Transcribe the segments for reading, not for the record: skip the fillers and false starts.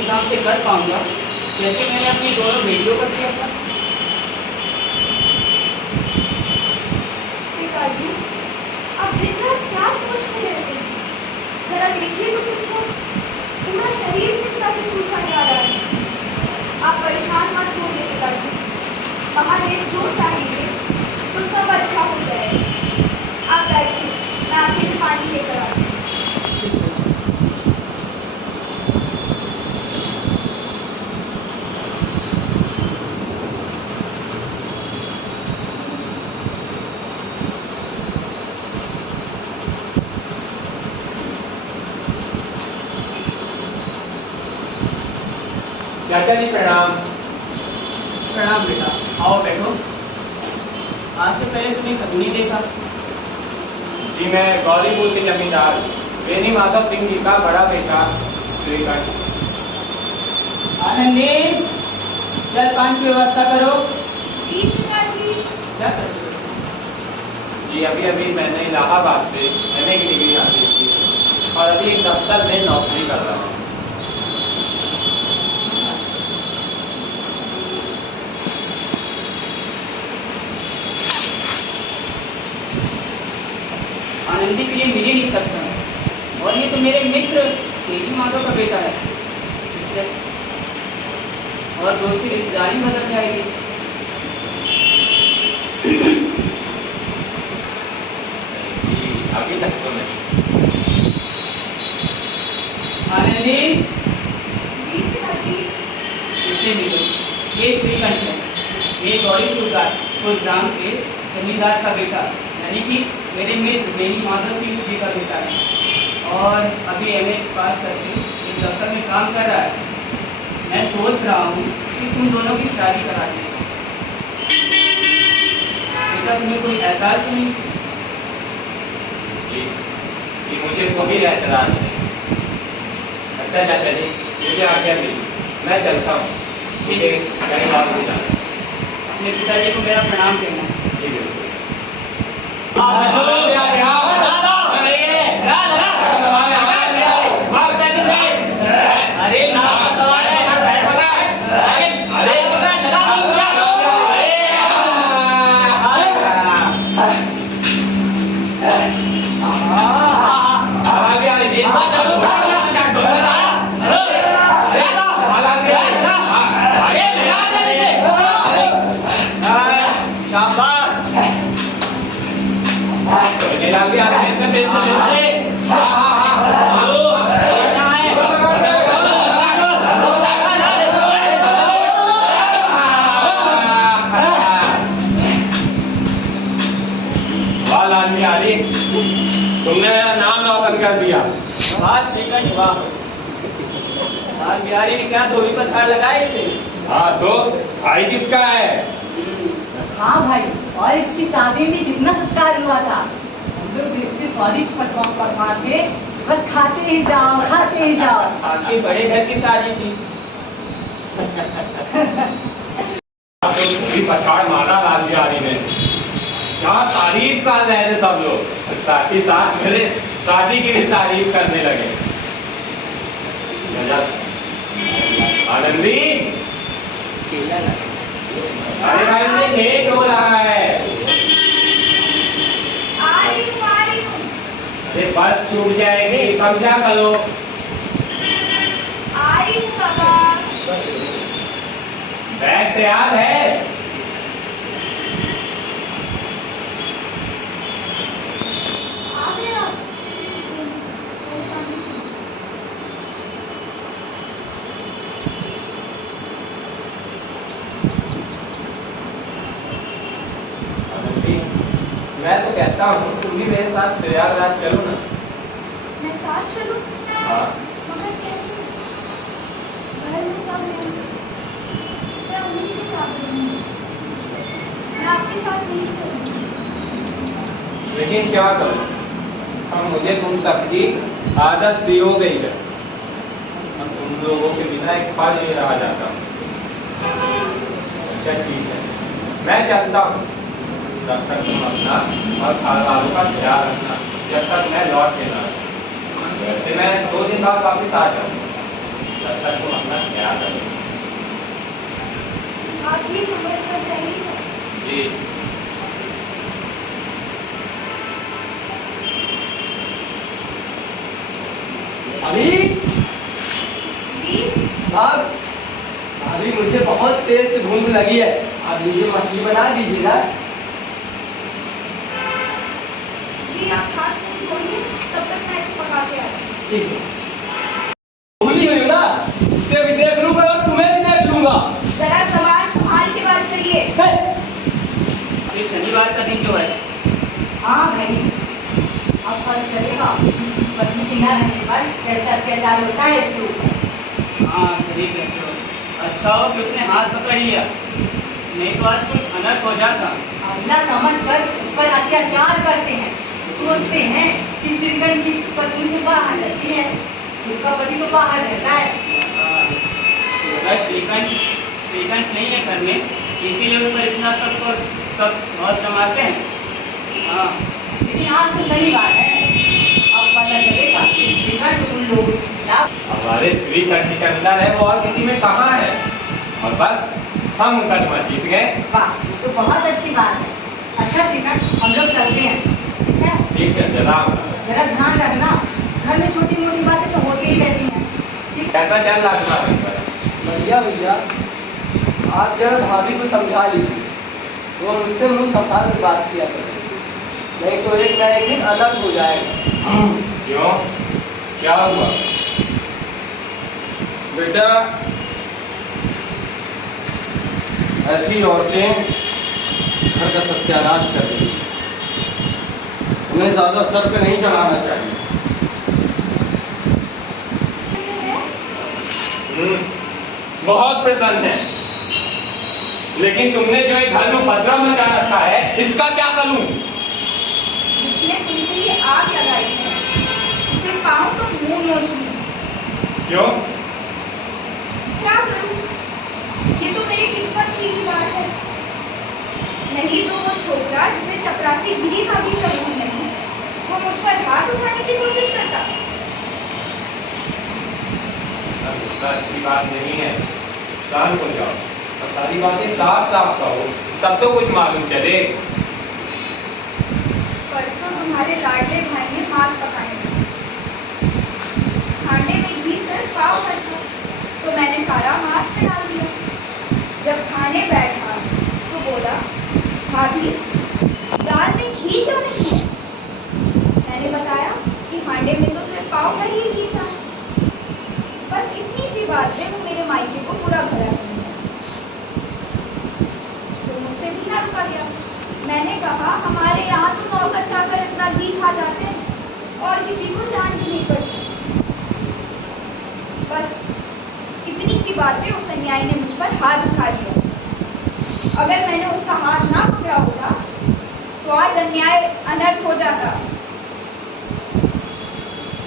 हिसाब से कर पाऊंगा जैसे मैंने अपनी दोनों बेटियों का किया था। पिताजी, आप दिन रात क्या सोचते रहते हैं? जरा देखिए तो तुमको तुम्हारा शरीर चिंता से सूखा जा रहा है। आप परेशान मत होइए पिताजी, महादेव जो चाहेंगे तो सब अच्छा हो जाएगा। आप बैठिए, मैं आपके लिए पानी लेकर आती हूँ। चाचा जी प्रणाम। प्रणाम बेटा, आओ बैठो। आज से पहले तुम्हें कभी नहीं देखा। जी मैं गौरीपुर के जमींदार बेनी माधव सिंह जी का बड़ा बेटा श्रीकांत। आनंदी, जलपान की व्यवस्था करो। जी पिताजी। क्या कर रहे हो? जी अभी अभी मैंने इलाहाबाद से एमए की डिग्री हासिल की और अभी एक दफ्तर में नौकरी कर रहा हूँ। आनंदी के लिए मिल ही नहीं सकता और ये तो मेरे मित्र बेनी माधव का बेटा है। इससे और दोस्ती रिश्तेदारी बदल जाएगी। जी अभी तक तो नहीं। आनंदी, जी पिताजी। इससे मिलो। ये श्रीकांत है, ये गौरीपुर ग्राम के जमींदार का बेटा, यानी कि मेरे मित्र बेनी माधव सिंह जी का बेटा है और अभी एमए पास करके एक दफ्तर में काम कर रहा है। मैं सोच रहा हूँ कि तुम दोनों की शादी करा दें। बेटा तुम्हें कोई एहसास तो नहीं? जी मुझे कोई एतराज नहीं। अच्छा चाचा जी मुझे आज्ञा दीजिए, मैं चलता हूँ, मुझे कहीं और भी जाना है। अपने पिताजी को मेरा प्रणाम देना। जी बिल्कुल। अरे ना तुमने मेरा नाम रोशन कर दिया। वाह श्रीकांत वाह। लाल बिहारी ने क्या धोबी पर झाड़ लगाए इसे? हाँ तो भाई किसका है? हाँ भाई, और इसकी शादी में कितना सत्कार हुआ था। हम लोग इतने स्वादिष्ट पकवान थे, बस खाते ही जाओ खाते ही जाओ। आपके बड़े घर की शादी थी। तो पछाड़ मारा लाल बिहारी ने। क्या तारीफ कर रहे थे सब लोग, साथ ही साथ मेरे शादी की भी तारीफ करने लगे। आनंदी, अरे भाई मुझे लेट हो रहा है। आ रही हूँ। अरे बस छूट जाएगी, समझा करो। आ रही हूँ पापा। बैग तैयार है? आ गया। आनंदी, मैं तो कहता हूँ तुम भी मेरे साथ प्रयागराज चलो ना। मैं साथ चलूं? हाँ मगर कैसे? घर में सब नहीं। मैं उन्हीं के साथ रहूंगी। मैं आपके साथ नहीं चलूंगी। लेकिन क्या करूं, हम मुझे तुम सबकी आदत सी हो गई है। हम तुम लोगों के बिना एक पल नहीं रहा जाता। अच्छा ठीक है, मैं चलता हूँ। तब तक तुम अपना और घर वालों का ख्याल रखना, जब तक मैं लौट के ना आऊं। वैसे मैं 2 दिन बाद वापिस आ जाऊँगा। तब तक तुम अपना अपनी समझ पर चाहिए है। जी अभी जी साहब, अभी मुझे बहुत तेज भूख लगी है, आप मुझे मछली बना दीजिएगा। जी आप हाथ मुंह धोइए, तब तक मैं इसे पका के आती हूँ। ठीक है। भूली हुई हो ना, उसे भी देख लूंगा और तुम्हें भी देख लूंगा। जरा सवाल संभाल के बात करिए। ये शनिवार का दिन क्यों है? हाँ भाई, अब फर्ज करेगा पत्नी के न रहने पर कैसा अत्याचार होता है इसके ऊपर। हाँ सही कहते हो। अच्छा हो कि उसने हाथ पकड़ लिया, नहीं तो आज कुछ अनर्थ हो जाता। अगला समझ कर उस पर अत्याचार करते हैं, सोचते हैं कि श्रीखंड की पत्नी से बाहर रहती है, उसका पति तो बाहर रहता है। अगर श्रीखंड नहीं है घर में, इसीलिए उस पर इतना सब बहुत जमाते हैं। हाँ लेकिन आज तो शनिवार है, अब पता चलेगा कि श्रीखंड उन लोगों के खिलाफ। हमारे श्रीखंड के अंदर है वो और किसी में कहाँ है, और बस हम मुकदमा जीत गए। वाह, ये तो बहुत अच्छी बात है। अच्छा श्रीखंड, हम लोग चलते हैं, ठीक है? ठीक है जनाब। जरा ध्यान रखना, घर में छोटी मोटी बातें तो होती ही रहती हैं, ठीक है? कैसा चल रहा है? भैया भैया, आप जरा भाभी को समझा लीजिए, वो मुझसे मुँह संभाल कर बात किया करें, नहीं तो एक न एक दिन अलग हो जाएगा। क्यों, क्या हुआ? बेटा, ऐसी औरतें घर का सत्यानाश कर रही हैं, उन्हें ज्यादा सर पे नहीं चढ़ाना चाहिए। बहुत प्रसन्न है, लेकिन तुमने जो एक घर में उपद्रव मचा रखा है, इसका क्या करूं? जिसने तुमसे ये आग लगाई है, उसे पाऊं तो मुंह नोच लूं। क्यों? क्या करूं? ये तो मेरी किस्मत की ही बात है। नहीं तो वो छोकरा जिसे चपरासी गिरी भाभी समूह नहीं, वो मुझ पर हाथ उठाने की कोशिश करता। गुस्सा अच्छी बात नहीं है, शांत हो जाओ और सारी बातें साफ साफ कहो, तब तो कुछ मालूम चले। परसों तुम्हारे लाडले भाई ने मांस पकाया, हांडे में घी कर पाव भरता, तो मैंने सारा मांस में डाल दिया। जब खाने बैठा तो बोला, भाभी दाल में घी क्यों नहीं है? मैंने बताया कि हांडे में तो सिर्फ पाव भर ही घी था। बस इतनी सी बात में वो मेरे मायके को पूरा भरा दिया। तो मुझसे भी ना रुका गया। मैंने कहा, हमारे यहाँ तो नौकर चाकर इतना घी खा जाते हैं और किसी को जान भी नहीं पड़ती। बस इतनी सी बात पे उस अन्यायी ने मुझ पर हाथ उठा दिया। अगर मैंने उसका हाथ ना पकड़ा होता तो आज अन्याय अनर्थ हो जाता।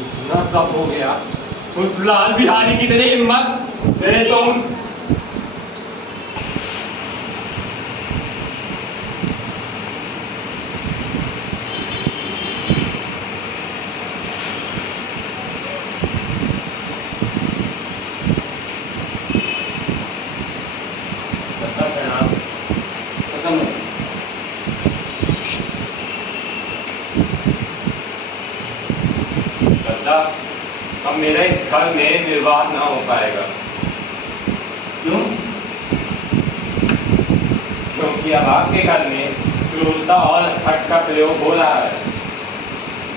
इतना सब हो गया, उस लाल बिहारी की तेरी हिम्मत से तुम। कसम है। अब मेरा इस घर में निर्वाह ना हो पाएगा। क्यों? क्योंकि अब आपके घर में क्रूरता और हट का प्रयोग हो रहा है।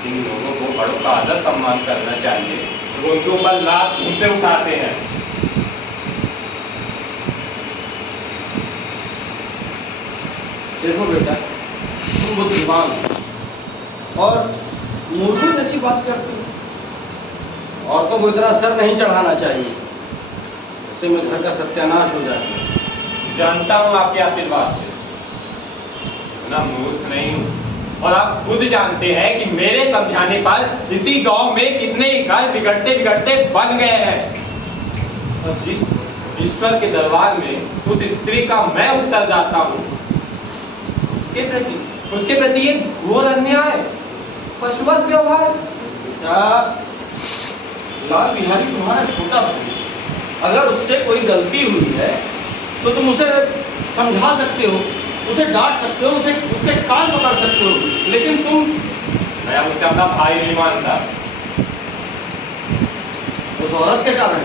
जिन लोगों को बड़ों का आदर सम्मान करना चाहिए, वो उनके ऊपर लात उनसे उठाते हैं। देखो बेटा, तुम बुद्धिमान हो और मूर्खों जैसी बात करते हो। औरतों को इतना सर नहीं चढ़ाना चाहिए, ऐसे में घर का सत्यानाश हो जाता है। जानता हूं आपके आशीर्वाद से, इतना मूर्ख नहीं हूं, और आप खुद जानते हैं कि मेरे समझाने पर इसी गांव में कितने ही घर बिगड़ते बिगड़ते बन गए हैं। और जिस ईश्वर के दरबार में उस स्त्री का मैं उत्तरदाता हूं, उसके प्रति ये घोर अन्याय, पशुवत व्यवहार। क्या लाल बिहारी तुम्हारा छोटा भाई, अगर उससे कोई गलती हुई है तो तुम उसे समझा सकते हो, उसे डांट सकते हो, उसे उसके कान पकड़ सकते हो, लेकिन तुम मैं उसे अपना भाई नहीं मानता। उस औरत के कारण।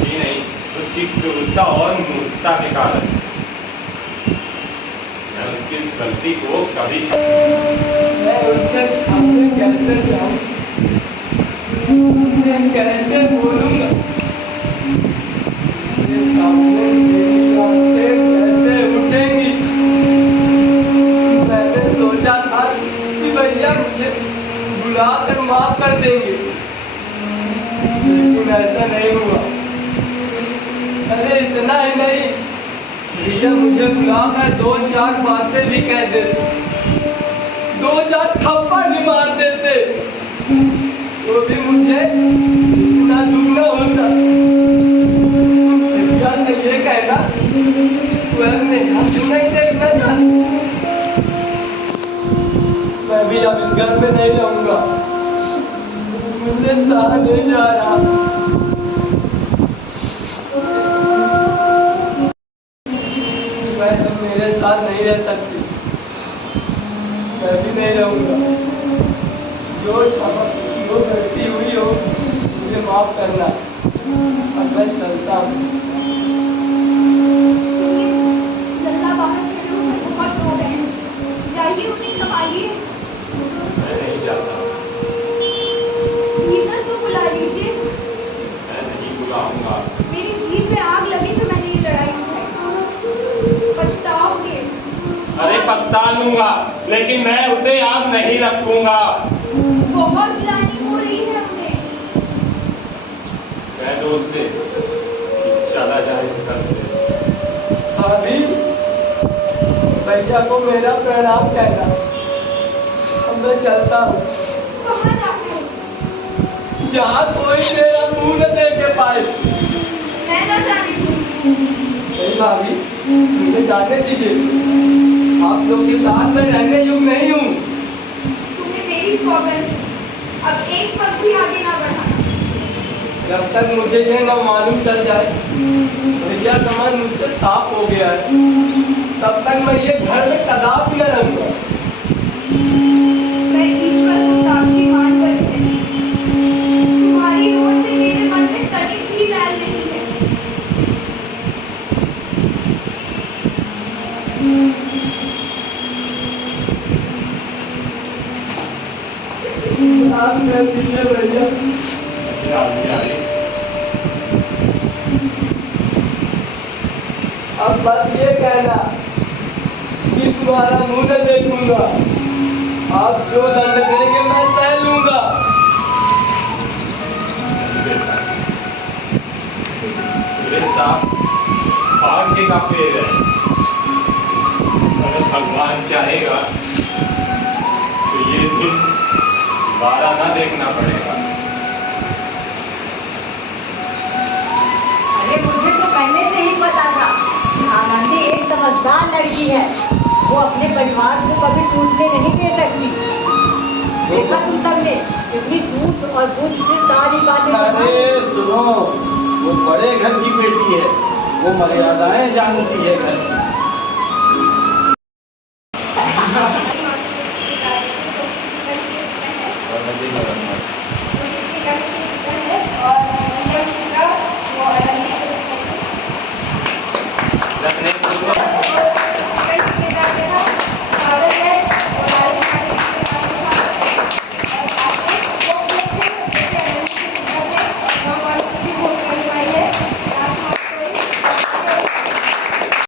जी नहीं, उसकी क्रूरता और मूर्खता के कारण। मैं उसकी इस गलती को कभी मैं उसके सामने कैसे जाऊं, उससे कैसे बोलूंगा, उसके सामने मेरी आंखें कैसे उठेंगी। मैंने सोचा था कि भैया मुझे बुलाकर माफ कर देंगे, लेकिन ऐसा नहीं हुआ। अरे इतना ही नहीं, भैया मुझे बुलाकर 2-4 बातें भी कह देते, 2-4 थप्पड़ भी मार देते, तो भी मुझे इतना दुख न होता। भैया ने ये कहना वह मेरा नहीं देखना चाहती। मैं भी अब इस घर में नहीं रहूंगा, मुझे सहा नहीं जा रहा। मैं तो मेरे साथ नहीं रह सकती, मैं भी नहीं रहूंगा। जो गलती हुई हो मुझे माफ करना। अब मैं चलता हूँ। लल्ला बाहर के लोग में बहुत रो रहे हैं, जाइए उन्हें संभालिए। मैं नहीं जाता। भीतर तो बुला लीजिए। मैं नहीं बुलाऊंगा। मेरी जीभ में आग लगी जो मैंने ये लड़ाई उठाई, पछताओगे। अरे पछता लूंगा, लेकिन मैं उसे याद नहीं रखूंगा। बहुत ग्लानि हो रही है उन्हें। कह दो उससे कि चला जाए इस घर से। अभी भैया को मेरा प्रणाम कहना। अब मैं चलता हूँ। कहाँ जाते हो? जहाँ कोई मेरा मुंह न देखे पाए। मैं न जाने दूँ। नहीं भाभी, मुझे जाने दीजिए। आप लोग के साथ मैं रहने योग्य नहीं हूँ। तुम्हें मेरी सौगंध, अब एक पग भी आगे ना बढ़ाना। जब तक मुझे ये न मालूम चल जाए भैया का मन मुझसे साफ हो गया है, तब तक मैं ये घर में कदापि न रहूंगा। मैं ईश्वर को साक्षी मानकर कहती हूँ, तुम्हारी ओर से मेरे मन में तनिक भी मैल नहीं है। आप मैं पीछे भैया। अब बस ये कहना कि तुम्हारा मुंह न देखूंगा। आप जो दंड देंगे मैं सह लूंगा। मेरे साथ भाग्य का फेर है। अगर भगवान चाहेगा तो ये दिन दोबारा ना देखना पड़ेगा। अरे मुझे तो पहले से ही पता था कि आनंदी एक समझदार लड़की है, वो अपने परिवार को कभी टूटने नहीं दे सकती। देखा तुम सबने इतनी सूझ और बूझ से सारी बातें अरे सुनो, वो बड़े घर की बेटी है, वो मर्यादाएं जानती है घर की।